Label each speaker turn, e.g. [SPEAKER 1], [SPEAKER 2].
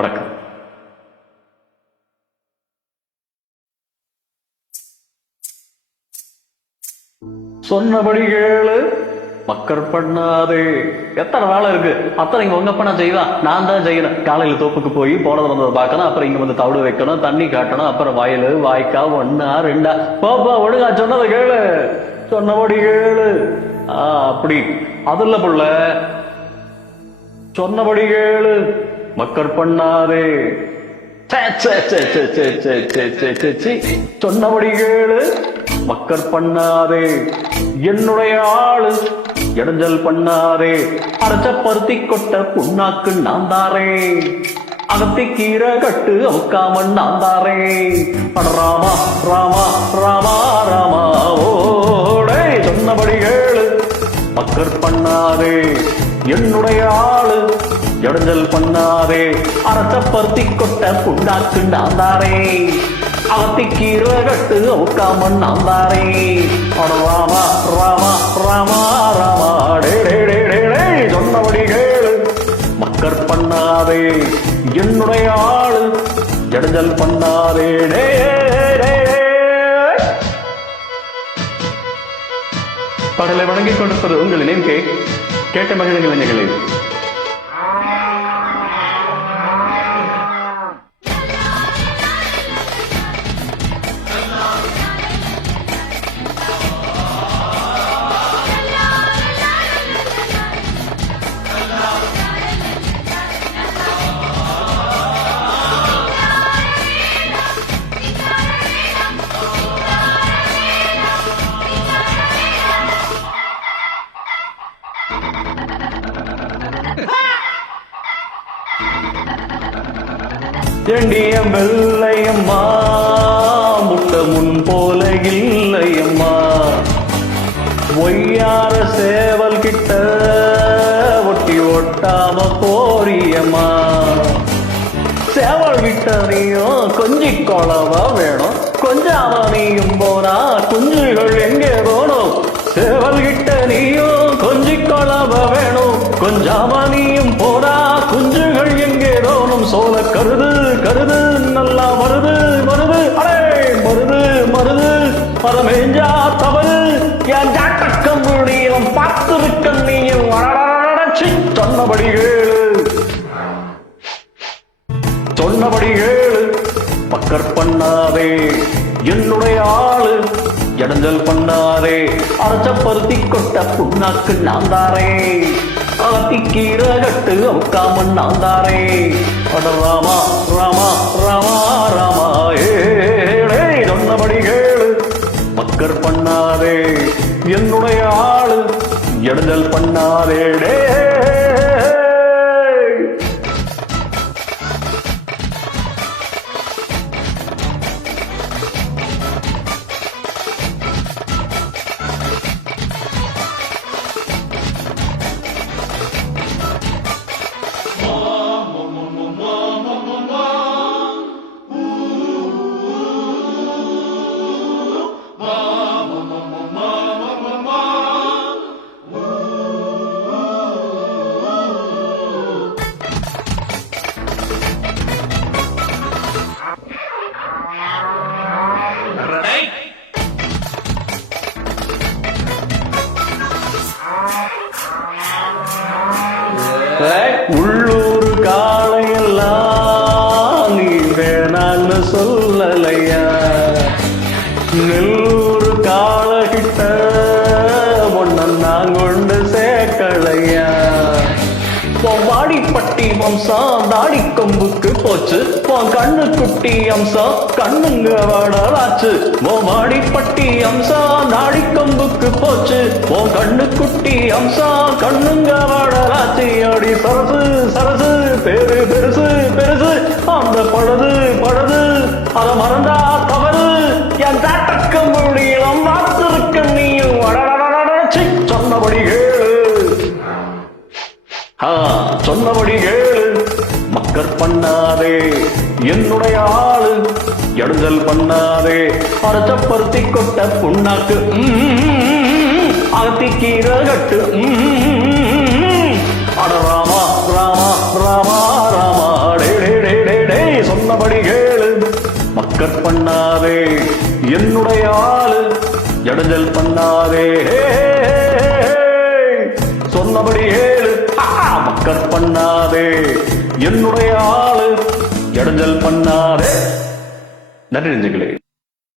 [SPEAKER 1] வணக்கம். சொன்னபடி கேளு. மக்கர் பண்ணாதே. எத்தனை வேலை இருக்கு? அத்தனை இங்க உங்க அப்பா நான் செய்வேன் நான் தான் செய்யணும். காலையில தோப்புக்கு போய் போனது வந்ததை பார்க்கணும். அப்புறம் இங்க வந்து தவிடு வைக்கணும் தண்ணி காட்டணும். அப்புறம் வயலு வாய்க்கா ஒன்னா ரெண்டா. போப்பா ஒழுங்கா சொன்னதை கேளு. சொன்னபடி கேளு. ஆ அப்படி. அதுல புள்ள சொன்னபடி கேளு. மக்கற்பண்ணாதே சொன்னபடி கேளு. மக்கர் பண்ணாதே. என்னுடைய ஆளு இடைஞ்சல் பண்ணாதே. அரைச்ச பருத்தி கொட்ட புண்ணாக்கு நான் தாரே அகத்தி கீரை கட்டு அவுக்காமன் நான் தாரே ராமா ராமா ராமா ராமா ஓடே. சொன்னபடி கேளு. மக்கர் பண்ணாதே. என்னுடைய ஆளு எடுதல் பண்ணாரே அரச பருத்தி கொட்ட புண்டாக்கு நாந்தாரே அவத்திக்கீரை கட்டு அவுக்காமன் நாந்தாரே அட ராமா ராமா ராமா ராமா சொன்னபடி கேளு மக்கர் பண்ணாதே என்னுடைய ஆளு எடுதல் பண்ணாதே டே பாடலை வழங்கிக் கொடுப்பது உங்கள் நினைவு கேட்ட மகிழ்ந்த இளைஞர்களே எண்டிய வெள்ளையம்மா முட்ட முன் போல இல்லையம்மா. ஒய்யார சேவல் கிட்ட ஒட்டி ஒட்டாம போரியம்மா சேவல் கிட்ட நீயும் கொஞ்சி கொளவா வேணும். கொஞ்சாம நீயும் போனா குஞ்சுகள் எங்கே போனோம் சேவல் கிட்ட நீயும் கொஞ்சி கொளவ வேணும். கொஞ்சாம தோணும் சோல கருது கருது நல்லா வருது வருது அடே மருது மருது. பரமேஞ்சா தவறு. என் ஜாட்டக்கம் முடியும் பார்த்திருக்க நீயும். அடடடடச்சி சொன்னபடி ஏழு சொன்னபடி ஏழு பக்கற்பண்ணாதே என்னுடைய ஆளு இடஞ்சல் பண்ணாரே அரைச்ச பருத்தி கொட்ட புண்ணாக்கு நாந்தாரே. தாரே கீரை கட்டு அவுக்காமன் நாந்தாரே. அட ராமா ராமா ராமா ராமா ஏழே சொன்னபடி கேளு. மக்கர் பண்ணாரே என்னுடைய ஆளு. இடஞ்சல் பண்ணாதே வம்சா தாடி கொம்புக்கு போச்சு. உன் கண்ணு குட்டி அம்சா கண்ணுங்க வாடலாச்சு ஓ வாடிப்பட்டி அம்சா தாடி கொம்புக்கு போச்சு. உன் கண்ணு குட்டி அம்சா கண்ணுங்க வாடலாச்சு அடி சரசு சரசு பேரு பெருசு பெருசு. அந்த பழுது பழுது. அத மறந்தா தவறு. என் தாட்டக்க முடியலாம் பார்த்திருக்க நீயும். சொன்னபடி கேளு ஆ, சொன்னபடி கேளு. மக்கர் பண்ணாதே. என்னுடைய ஆளு. இடைஞ்சல் பண்ணாதே. அரைச்ச கொட்ட புண்ணாக்கு. ம்ம், அகத்தி கீரை கட்டு அட ராமா ராமா ராமா ராமா. டே சொன்னபடி டே மக்கர் பண்ணாதே. என்னுடைய ஆளு. ஜடஞ்சல் பண்ணாதே. சொன்னபடி ஏ மக்கர் பண்ணாதே. என்னுடைய ஆளு இடைஞ்சல் பண்ணாதே. நன்றி நெஞ்சுகளே.